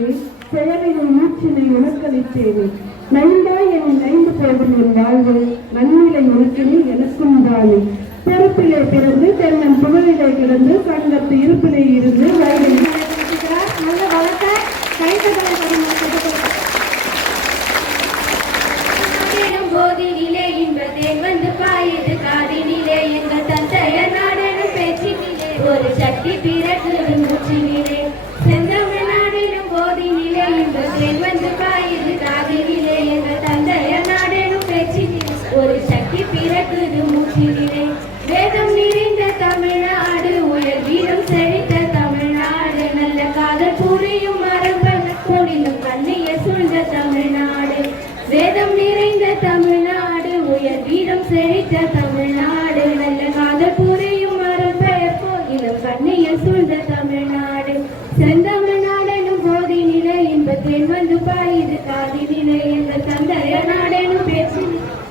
செயலின் மூச்சினை உனக்களித்தேனே. நைந்தாய் என் நைந்து போகும் என் வாழ்வு நன்னிலை உனக்கினே எனக்கும் தானே பொறுப்பிலே பிறந்து தென்னன் புகழிலே கிடந்து சங்கத்து இருப்பிலே இருந்து வயலில் நல்ல வளர்த்த வந்து பாயுது. காதினிலே எங்கள் பேச்சினிலே. ஒரு சக்தி பிறகு மூச்சினிலே. செந்தமிழ் போதினிலே இன்பத்தேன் பாயுது காதினிலே எங்கள் தந்தையர் நாடெனும் பேச்சினிலே ஒரு சக்தி பிறக்குது மூச்சினிலே வேதம் நிறைந்த தமிழ்நாடு உயர் வீரம் செழித்த தமிழ்நாடு. நல்ல காதல் புரியும்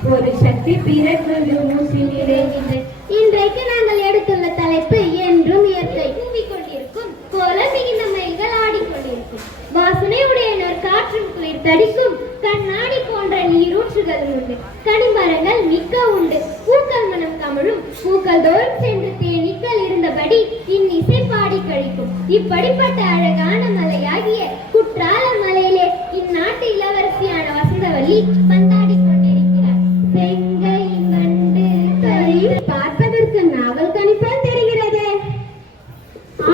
ஒரு சக்தி இன்றைக்கு நாங்கள் எடுத்துள்ள தலைப்பு என்றும் இயற்கை கூவிக்கொண்டிருக்கும் கோலம் மிகுந்த மயில்கள் ஆடிக்கொண்டிருக்கும் வாசனை உடைய காற்றும் குளிர் தடிக்கும் கண்ணாடி போன்ற நீரூற்றுகள் உண்டு. கனிமரங்கள் மிக்க உண்டு. பூக்கள் மனம் கமழும் பூக்கள் தோறும் சென்று இப்படிப்பட்ட அழகான மலையாகிய குற்றால மலையிலே இந்நாட்டு இளவரசியான வசந்தவல்லி பந்தாடி கொண்டிருக்கிறார். செங்கை வண்டு பார்ப்பதற்கு நாவல் கணிப்பால் தெரிகிறது.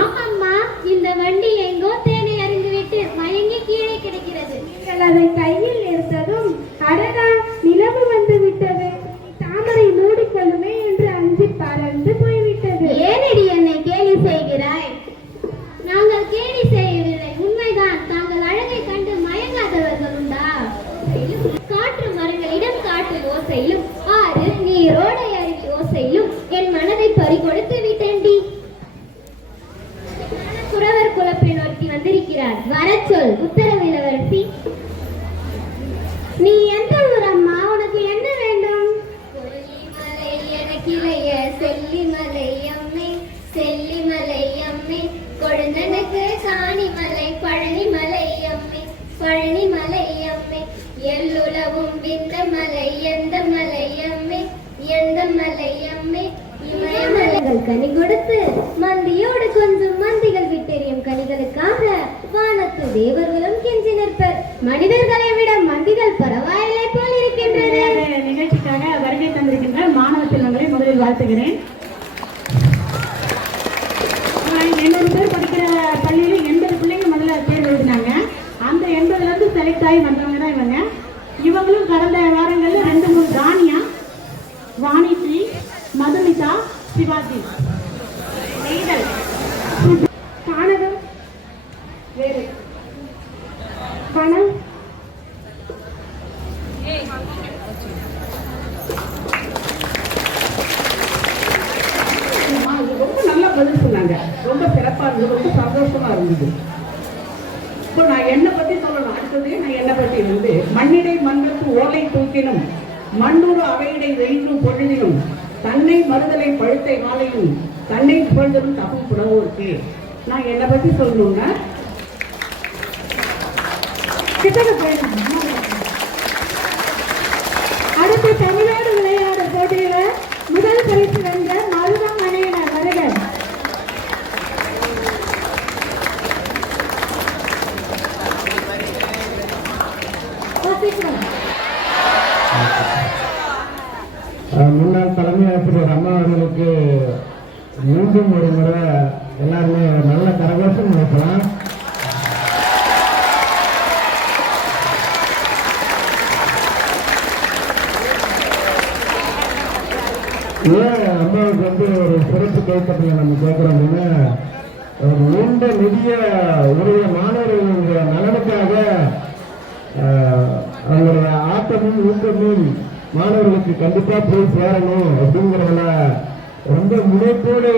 ஆமாம்மா இந்த வண்டி எங்கோ தேனை அறிந்துவிட்டு மயங்கி கீழே கிடைக்கிறது. நீங்கள் அதை கையில் எடுத்ததும் அழகான வந்திருக்கிறார் வரச் சொல். உத்தரவு இளவரசி நீ எந்த ஊர் அம்மா? உனக்கு என்ன வேண்டும்? கொல்லிமலை எனக்கிளைய செல்லிமலை அம்மை செல்லிமலை அம்மை. கொழுந்தனுக்கு காணிமலை பழனிமலை அம்மை பழனிமலை அம்மை. எல்லுலவும் விந்த மலை எந்த மலை அம்மை. எந்த மலை அம்மை இமயமலைகள் கனி கொடுத்து மந்தியோடு கொஞ்சம் தேவர்களும் கெஞ்சி நிற்பர். மனிதர்களை விட மந்திகள் பரவாயில்லை போல் இருக்கின்றது. நிகழ்ச்சிக்காக வருகை தந்திருக்கின்ற மாணவ செல்வங்களை முதலில் வாழ்த்துகிறேன். ஆஹ் எண்ணூறு பேர் படிக்கிற பள்ளியில எண்பது பிள்ளைங்க முதல்ல தேர்வு எழுதினாங்க. அந்த எண்பதுல இருந்து செலக்ட் ஆகி வந்தவங்க தான் இவங்க. இவங்களும் கடந்த பணம் அம்மா, இது ரொம்ப நல்லா பதில் சொன்னாங்க. ரொம்ப சிறப்பாக இருந்தது ரொம்ப சந்தோஷமாக இருந்தது. இப்போ நான் என்னை பற்றி சொல்லணும். அடுத்தது நான் என்னை பற்றி வந்து மண்ணிடை மண்ணுக்கு ஓலை தூக்கினும் மண்ணூறு அவையிடை வெயிற்றும் பொழுதினும் தன்னை மறுதலை பழுத்தை மாலையும் தன்னை புகழ்ந்ததும் தகும் புலவோருக்கு. நான் என்னை பற்றி சொல்லணும்னா கிட்டக்க போயிடுங்க அடுத்து தமிழ்நாடு விளையாடு போட்டியில முதல் பரிசு வந்த மருதம் அணையினர் வருக. முன்னாள் தலைமை ஆசிரியர் அம்மா அவர்களுக்கு மீண்டும் ஒரு முறை எல்லாருமே நல்ல கரகோஷம் நடத்தலாம். ஏன் அம்மாவுக்கு வந்து ஒரு சிறப்பு கைப்பற்றிய நம்ம கேட்கிறோம் அப்படின்னா ஒரு நீண்ட நிதிய உடைய மாணவர்களுடைய நலனுக்காக அவங்களோட அவங்களுடைய ஆட்டமும் ஊக்கமும் மாணவர்களுக்கு கண்டிப்பா போய் சேரணும் அப்படிங்கிறதுல ரொம்ப முனைப்போடு